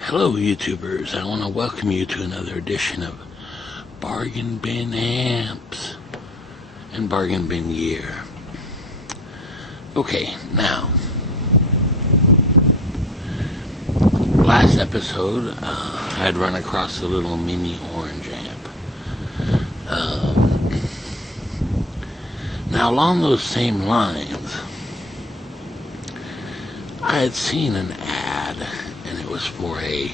Hello YouTubers, I want to welcome you to another edition of Bargain Bin Amps and Bargain Bin Year. Okay, now, last episode I had run across a little mini orange amp. Now along those same lines, I had seen an ad, and it was for a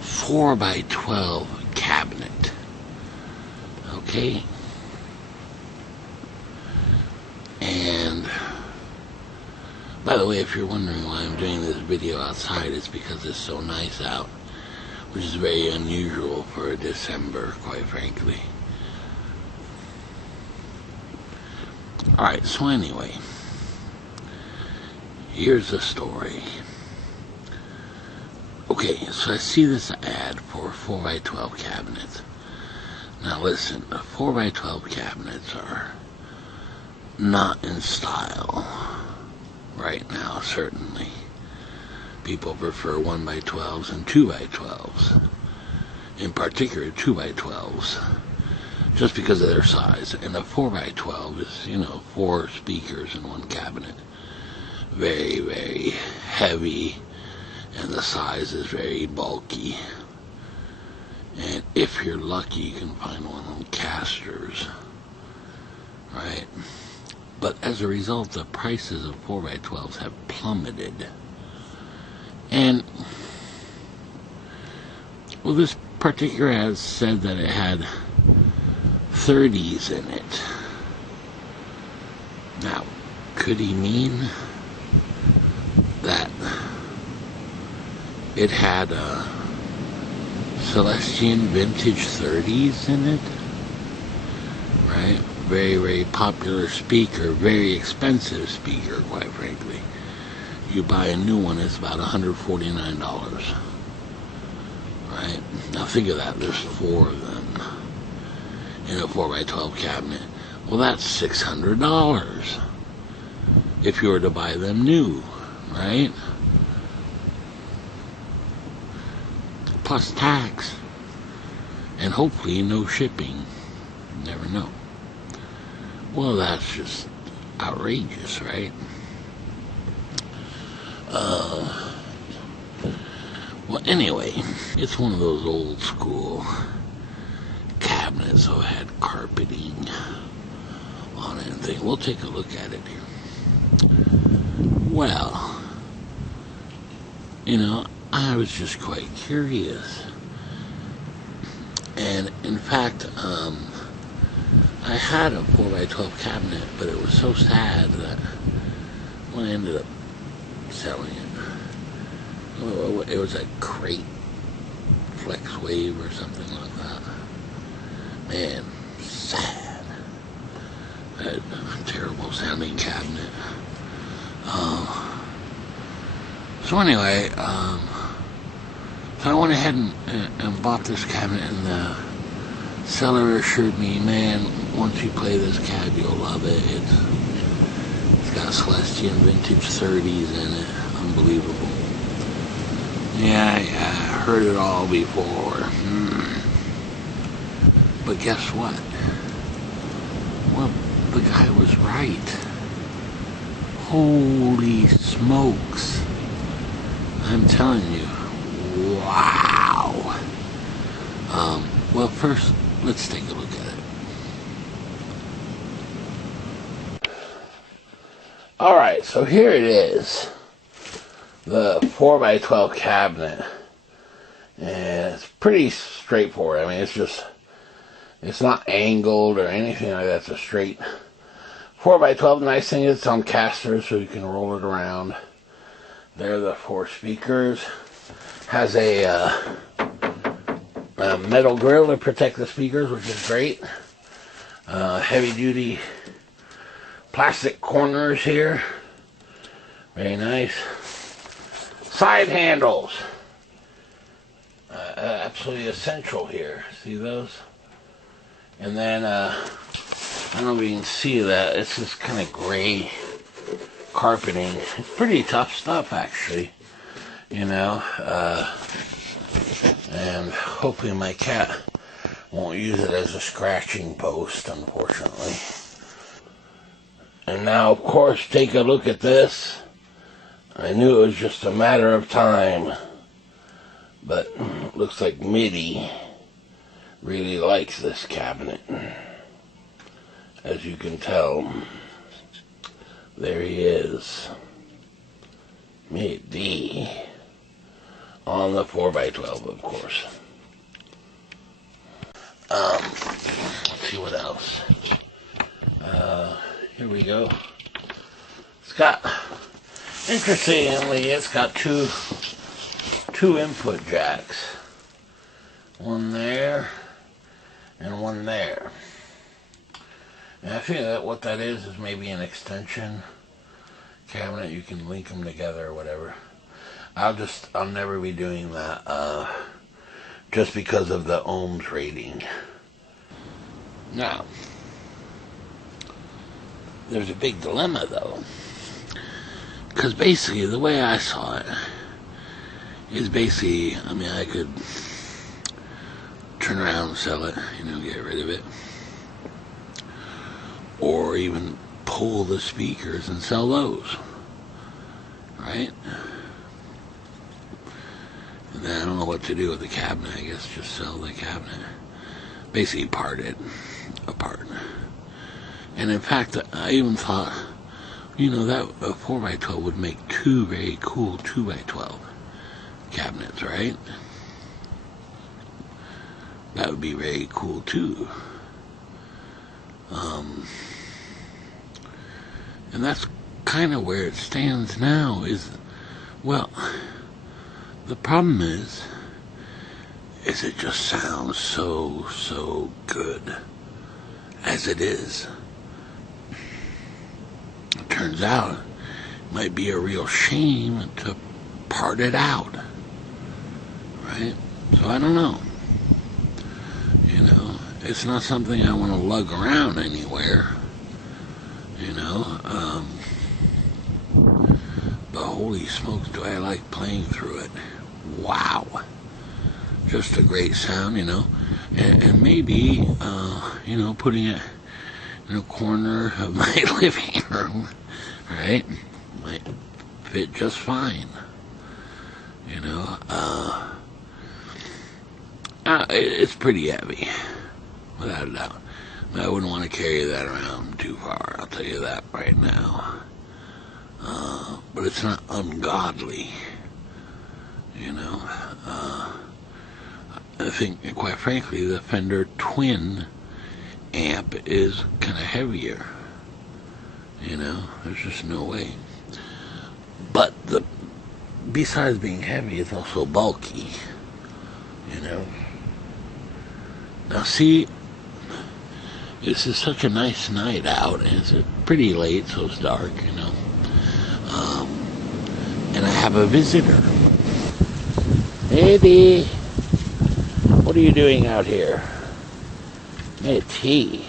4x12 cabinet. Okay? And by the way, if you're wondering why I'm doing this video outside, it's because it's so nice out, which is very unusual for December, quite frankly. Alright, so anyway, here's the story. Okay, so I see this ad for 4x12 cabinets. Now listen, the 4x12 cabinets are not in style right now, certainly. People prefer 1x12s and 2x12s. In particular, 2x12s. Just because of their size. And a 4x12 is, 4 speakers in one cabinet. Very, very heavy. And the size is very bulky. And if you're lucky, you can find one on casters. Right? But as a result, the prices of 4x12s have plummeted. And, well, this particular ad said that it had 30s in it. Now, could he mean that it had Celestion vintage 30s in it? Right? Very, very popular speaker, very expensive speaker, quite frankly. You buy a new one, it's about $149. Right? Now think of that, there's 4 of them in a 4x12 cabinet. Well, that's $600 if you were to buy them new, right? Plus tax, and hopefully no shipping. You never know. Well, that's just outrageous, right? Well, anyway, it's one of those old school cabinets, so it had carpeting on it and thing. We'll take a look at it here. Well, I was just quite curious. And in fact, I had a 4x12 cabinet, but it was so sad that I ended up selling it. It was a crate flex wave or something like that. Man, sad. That terrible sounding cabinet. So anyway, so I went ahead and bought this cabinet, and the seller assured me, man, once you play this cab, you'll love it. It's got Celestion vintage 30s in it. Unbelievable. Yeah, I heard it all before. But guess what? Well, the guy was right. Holy smokes. I'm telling you. Wow. Well, first, let's take a look at it. Alright, so here it is. The 4x12 cabinet. And it's pretty straightforward. I mean, it's not angled or anything like that. It's a straight 4x12. The nice thing is it's on casters, so you can roll it around. There are the 4 speakers. Has a metal grill to protect the speakers, which is great. Heavy duty plastic corners here. Very nice. Side handles. Absolutely essential here. See those? And then, I don't know if you can see that. It's this kind of gray carpeting. It's pretty tough stuff, actually, you know, and hopefully my cat won't use it as a scratching post, unfortunately. And now, of course, take a look at this. I knew it was just a matter of time, but it looks like MIDI really likes this cabinet. As you can tell, there he is. MIDI. On the 4x12, of course. Let's see what else. Here we go. It's got, interestingly, it's got two input jacks. One there and one there. And I think that what that is maybe an extension cabinet. You can link them together or whatever. I'll never be doing that, just because of the ohms rating. Now, there's a big dilemma though, because basically the way I saw it is basically, I mean, I could turn around and sell it, you know, get rid of it, or even pull the speakers and sell those, right? And then I don't know what to do with the cabinet. I guess just sell the cabinet, basically part it apart. And in fact, I even thought, you know, that a 4x12 would make two very cool 2x12 cabinets, right? That would be very cool too. And that's kind of where it stands now. Is, well, the problem is it just sounds so good as it is. It turns out it might be a real shame to part it out, right? So I don't know. You know, it's not something I want to lug around anywhere, you know. But holy smokes, do I like playing through it. Wow. Just a great sound, you know. And maybe, you know, putting it in a corner of my living room, right, might fit just fine, you know. It's pretty heavy, without a doubt. I wouldn't want to carry that around too far, I'll tell you that right now. But it's not ungodly, you know. I think, quite frankly, the Fender Twin amp is kind of heavier, you know. There's just no way. But besides being heavy, it's also bulky, you know. Now see, this is such a nice night out, and it's pretty late, so it's dark, you know. And I have a visitor. Maybe. What are you doing out here? Hey, tea.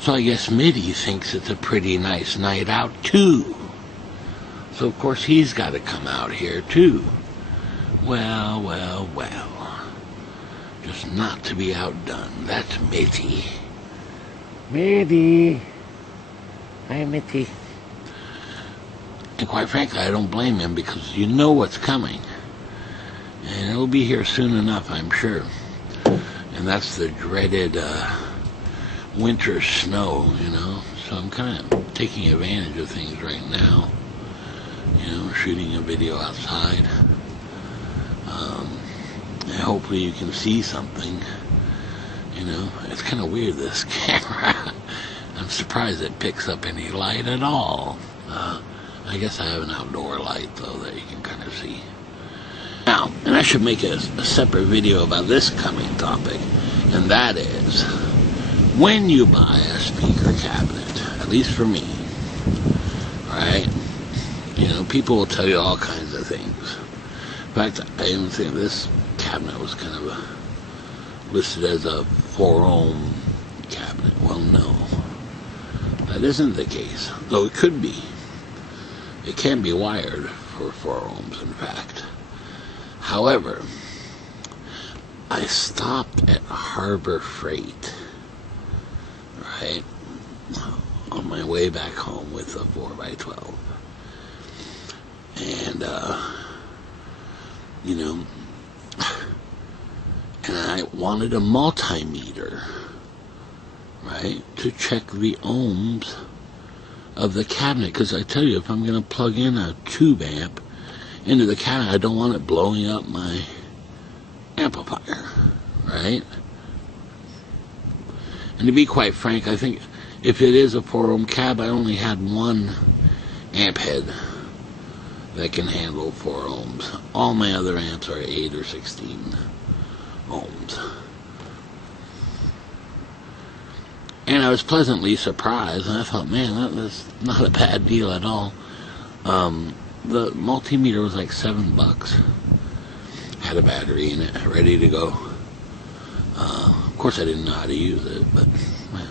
So I guess MIDI thinks it's a pretty nice night out too. So of course he's got to come out here too. Well. Just not to be outdone. That's MIDI. MIDI. Hi, MIDI. And quite frankly, I don't blame him, because you know what's coming. And it'll be here soon enough, I'm sure. And that's the dreaded winter snow, you know. So I'm kind of taking advantage of things right now. You know, shooting a video outside. And hopefully you can see something. You know, it's kind of weird, this camera. I'm surprised it picks up any light at all. I guess I have an outdoor light, though, that you can kind of see. Now, and I should make a separate video about this coming topic, and that is, when you buy a speaker cabinet, at least for me, right, you know, people will tell you all kinds of things. In fact, I even think this cabinet was kind of listed as a 4 ohm cabinet. Well, no, That isn't the case, though it could be. It can be wired for 4 ohms, in fact. However, I stopped at Harbor Freight, right, on my way back home with a 4x12. And, you know, and I wanted a multimeter, right, to check the ohms of the cabinet, because I tell you, if I'm going to plug in a tube amp into the cabinet, I don't want it blowing up my amplifier, right? And to be quite frank, I think if it is a 4 ohm cab, I only had one amp head that can handle 4 ohms. All my other amps are 8 or 16 ohms. And I was pleasantly surprised, and I thought, man, that's not a bad deal at all. The multimeter was like $7. Had a battery in it, ready to go. Of course, I didn't know how to use it, but, well,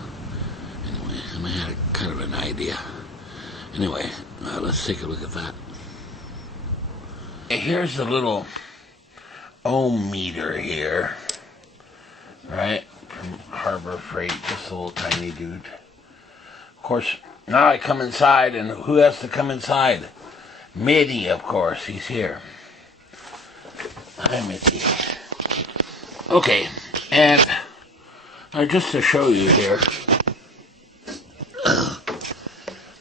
anyway, I had kind of an idea. Anyway, let's take a look at that. Here's the little ohm meter here, right? From Harbor Freight, just a little tiny dude. Of course, now I come inside, and who has to come inside? Mitty, of course, he's here. Hi, Mitty. Okay, and just to show you here, I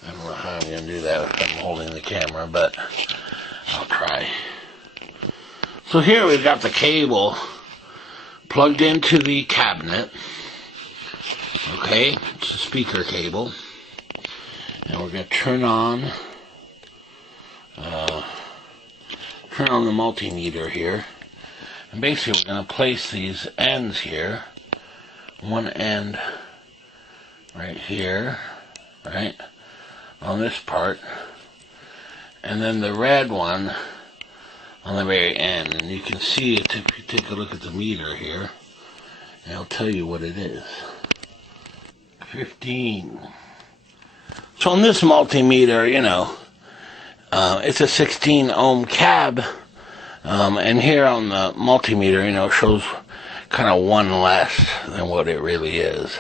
don't know how I'm going to do that if I'm holding the camera, but I'll try. So here we've got the cable plugged into the cabinet. Okay, it's a speaker cable. And we're going to turn on the multimeter here. And basically we're going to place these ends here. One end right here, right, on this part. And then the red one on the very end. And you can see it if you take a look at the meter here. And it'll tell you what it is. 15. So on this multimeter, you know, it's a 16 ohm cab. And here on the multimeter, you know, shows kind of one less than what it really is.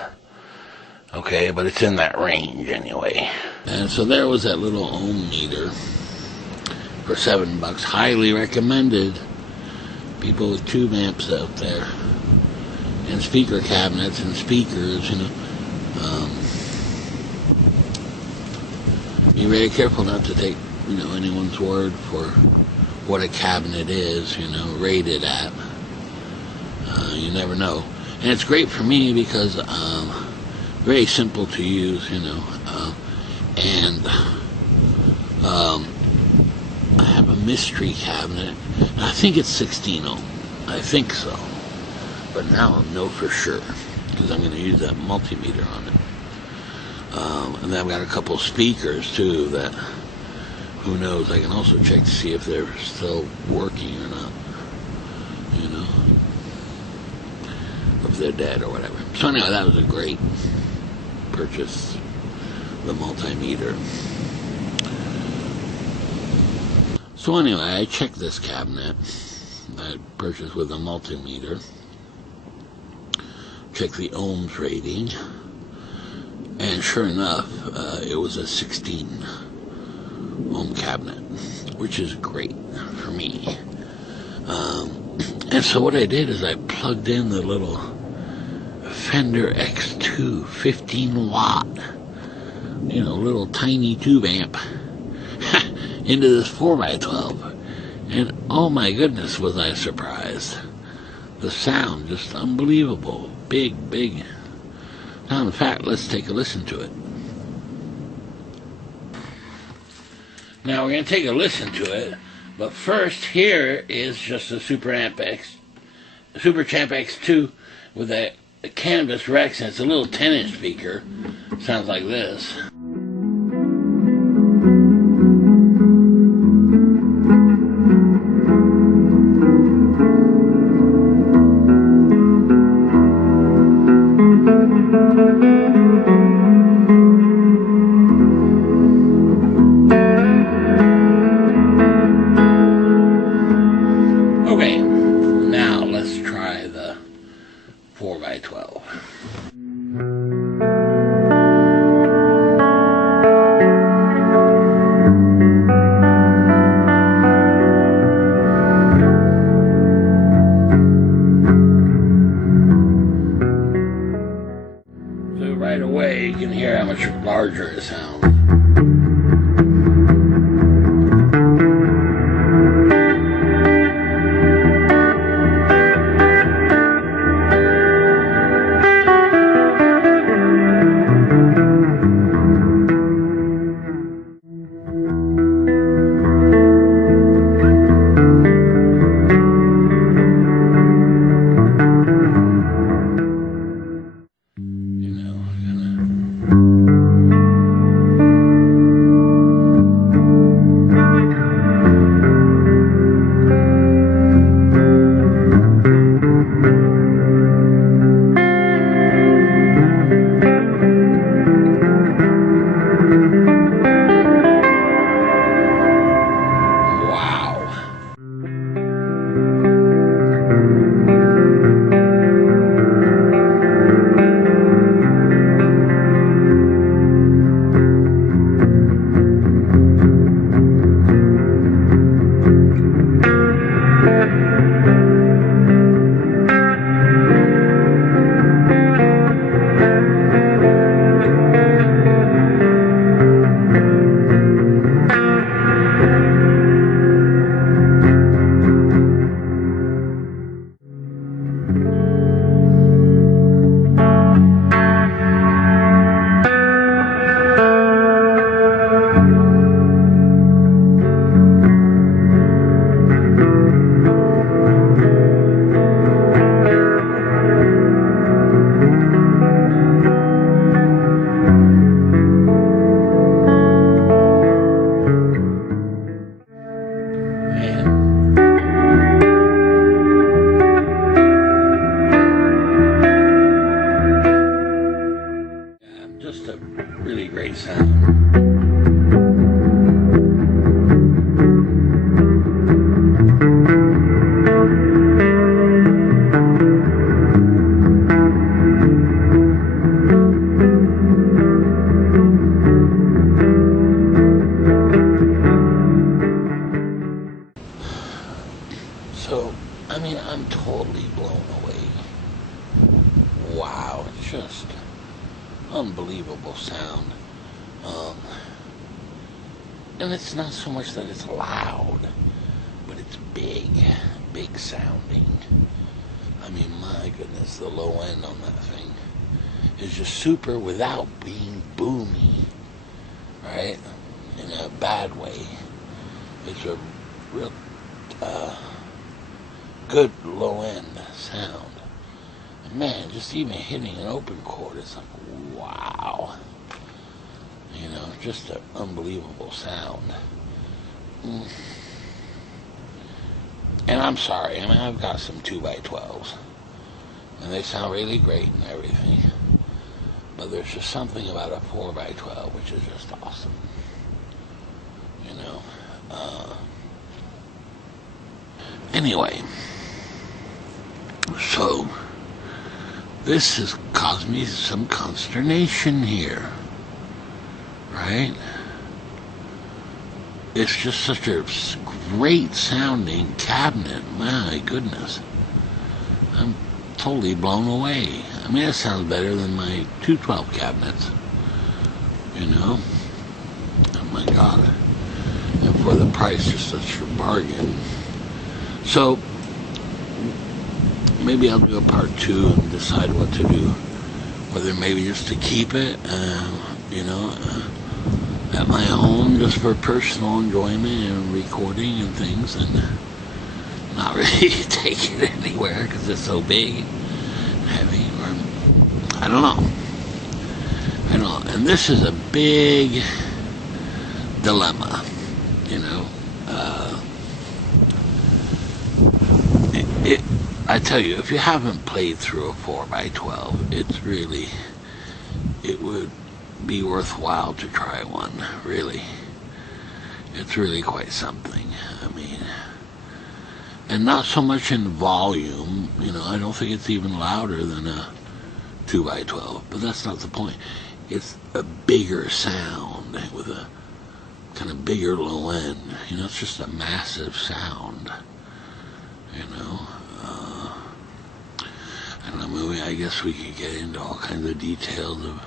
Okay, but it's in that range anyway. And so there was that little ohm meter for $7. Highly recommended. People with tube amps out there. And speaker cabinets and speakers, you know. Be very careful not to take, you know, anyone's word for what a cabinet is, you know, rated at. You never know. And it's great for me because very simple to use, you know. And I have a mystery cabinet. I think it's 16 ohm. I think so. But now I know for sure because I'm going to use that multimeter on it. And then I've got a couple speakers too that, who knows, I can also check to see if they're still working or not, you know, or if they're dead or whatever. So anyway, that was a great purchase, the multimeter. So anyway, I checked this cabinet that I purchased with a multimeter, checked the ohms rating, and sure enough, it was a 16 ohm cabinet, which is great for me. And so what I did is I plugged in the little Fender X2 15 watt, you know, little tiny tube amp into this 4x12. And oh my goodness, was I surprised. The sound, just unbelievable. Big, big. Now, in fact, let's take a listen to it. Now, we're going to take a listen to it, but first, here is just a Super Champ X2 with a canvas Rex, and it's a little 10-inch speaker. Sounds like this. sound. Just a really great sound. So, I mean, I'm totally blown away. Wow, just unbelievable sound. And it's not so much that it's loud, but it's big sounding. I mean, my goodness, the low end on that thing is just super without being boomy, right? In a bad way. It's a real good low end sound. And man, just even hitting an open chord is like, wow. You know, just an unbelievable sound. And I'm sorry, I mean, I've got some 2x12s, and they sound really great and everything, but there's just something about a 4x12 which is just awesome. You know, anyway, so this has caused me some consternation here, right? It's just such a great sounding cabinet. My goodness, I'm totally blown away. I mean, it sounds better than my 212 cabinets, you know. Oh my God. And for the price, just such a bargain. So maybe I'll do a part 2 and decide what to do, whether maybe just to keep it, you know, at my home just for personal enjoyment and recording and things, and not really take it anywhere because it's so big and heavy, or I don't know. And this is a big dilemma, you know. I tell you, if you haven't played through a 4x12, it would be worthwhile to try one, really. It's really quite something. I mean, and not so much in volume, you know, I don't think it's even louder than a 2x12, but that's not the point. It's a bigger sound with a kind of bigger low end, you know, it's just a massive sound, you know. I don't know, maybe I guess we could get into all kinds of details of,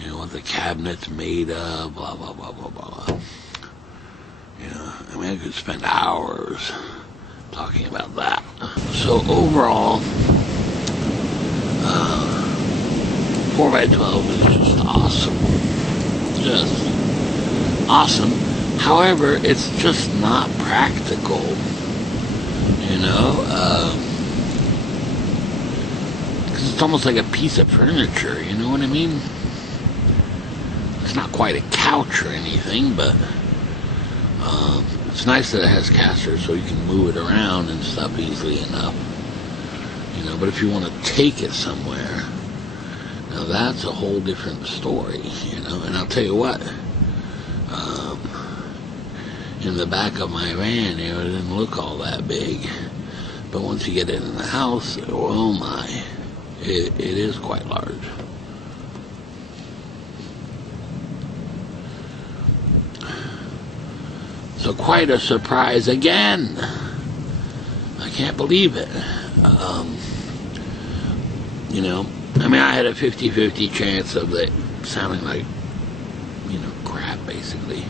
You know, what the cabinet's made of, blah, blah, blah, blah, blah. You know, I mean, I could spend hours talking about that. So overall, 4x12 is just awesome. Just awesome. However, it's just not practical. You know, because it's almost like a piece of furniture, you know what I mean? It's not quite a couch or anything, but it's nice that it has casters so you can move it around and stuff easily enough. You know, but if you want to take it somewhere, now that's a whole different story, you know. And I'll tell you what, in the back of my van, you know, it didn't look all that big. But once you get it in the house, oh my, it is quite large. So quite a surprise again. I can't believe it. You know, I mean, I had a 50-50 chance of it sounding like, you know, crap, basically.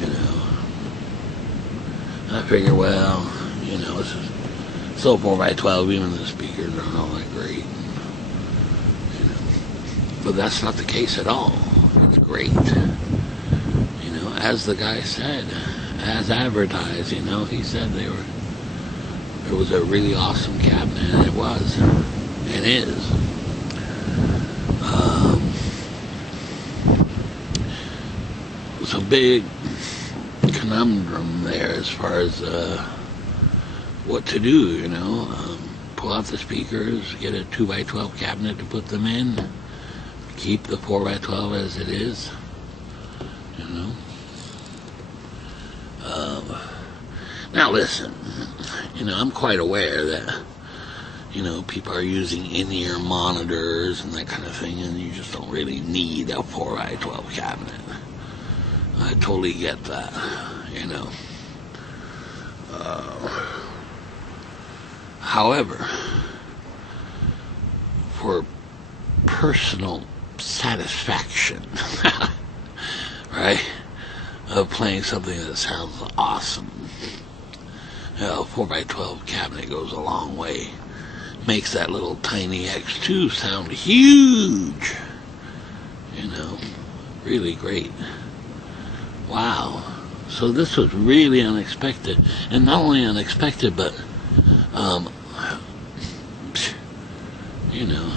You know, I figure, well, you know, it's still 4x12, even the speakers aren't all that great. You know, but that's not the case at all. It's great. You know, as the guy said, as advertised, you know, he said it was a really awesome cabinet, and it was, and is. It's a big conundrum there as far as what to do, you know. Pull out the speakers, get a 2x12 cabinet to put them in, keep the 4x12 as it is, you know. Now listen, you know, I'm quite aware that, you know, people are using in-ear monitors and that kind of thing, and you just don't really need a 4x12 cabinet. I totally get that, you know. However, for personal satisfaction, right, of playing something that sounds awesome, you know, a 4x12 cabinet goes a long way. Makes that little tiny X2 sound huge, you know, really great. Wow. So this was really unexpected, and not only unexpected, but you know,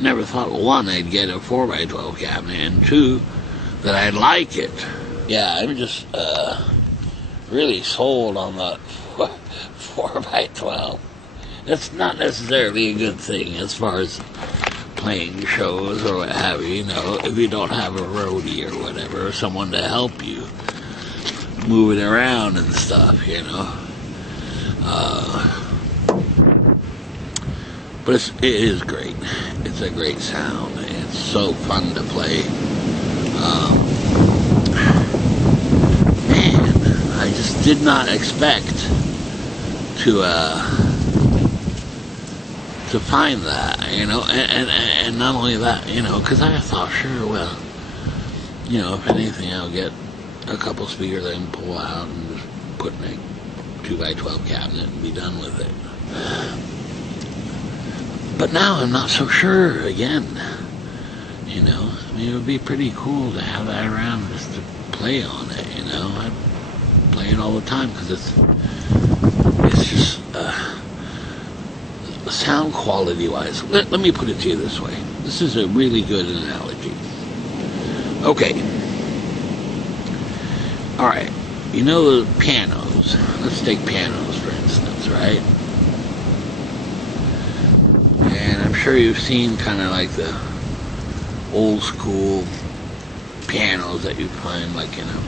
never thought, one, I'd get a 4x12 cabinet, and two, that I'd like it. Yeah, I'm just really sold on the 4x12. That's not necessarily a good thing as far as playing shows or what have you, you know, if you don't have a roadie or whatever, or someone to help you move it around and stuff, you know. But it is great. It's a great sound. It's so fun to play. Man, I just did not expect to find that, you know, and not only that, you know, because I thought, sure, well, you know, if anything, I'll get a couple speakers I can pull out and just put in a 2x12 cabinet and be done with it. But now I'm not so sure again, you know. I mean, it would be pretty cool to have that around just to play on it, you know. I play it all the time because it's just sound quality wise. Let me put it to you this way. This is a really good analogy. Okay. Alright. You know the pianos. Let's take pianos for instance, right? And I'm sure you've seen kind of like the old school pianos that you find like in a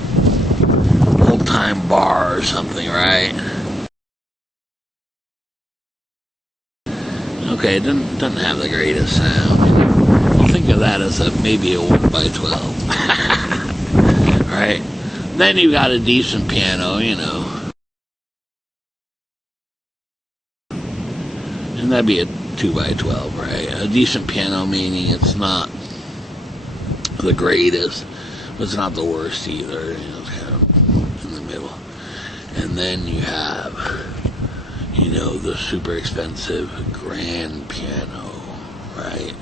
old time bar or something, right? Okay, it doesn't have the greatest sound. I'll think of that as maybe a 1x12. Right? Then you've got a decent piano, you know. And that'd be a 2x12, right? A decent piano meaning it's not the greatest, but it's not the worst either. You know, it's kind of in the middle. And then you have, you know, the super expensive grand piano, right?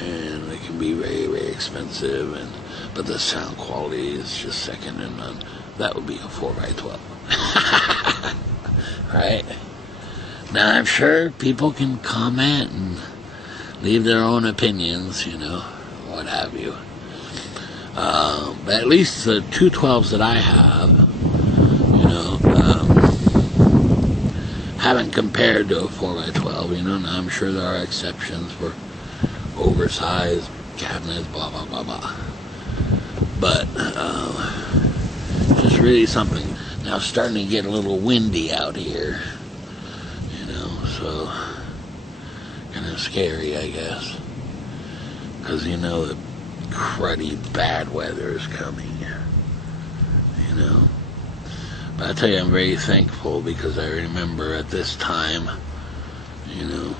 And it can be very, very expensive, but the sound quality is just second to none. That would be a 4x12. Right? Now, I'm sure people can comment and leave their own opinions, you know, what have you. But at least the 212s that I have, you know, haven't compared to a 4x12, you know. Now, I'm sure there are exceptions for oversized cabinets, blah, blah, blah, blah. But, just really something. Now, it's starting to get a little windy out here, you know, so kind of scary, I guess, because, you know, the cruddy bad weather is coming, you know. But I tell you, I'm very thankful, because I remember at this time, you know,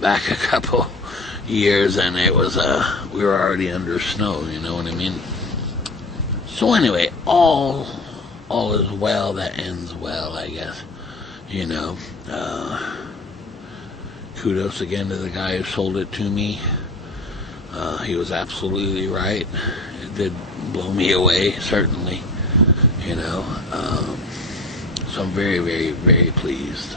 back a couple years, and it was we were already under snow, you know what I mean. So anyway, all is well that ends well, I guess, you know. Kudos again to the guy who sold it to me. He was absolutely right. It did blow me away, certainly, you know. So I'm very, very, very pleased.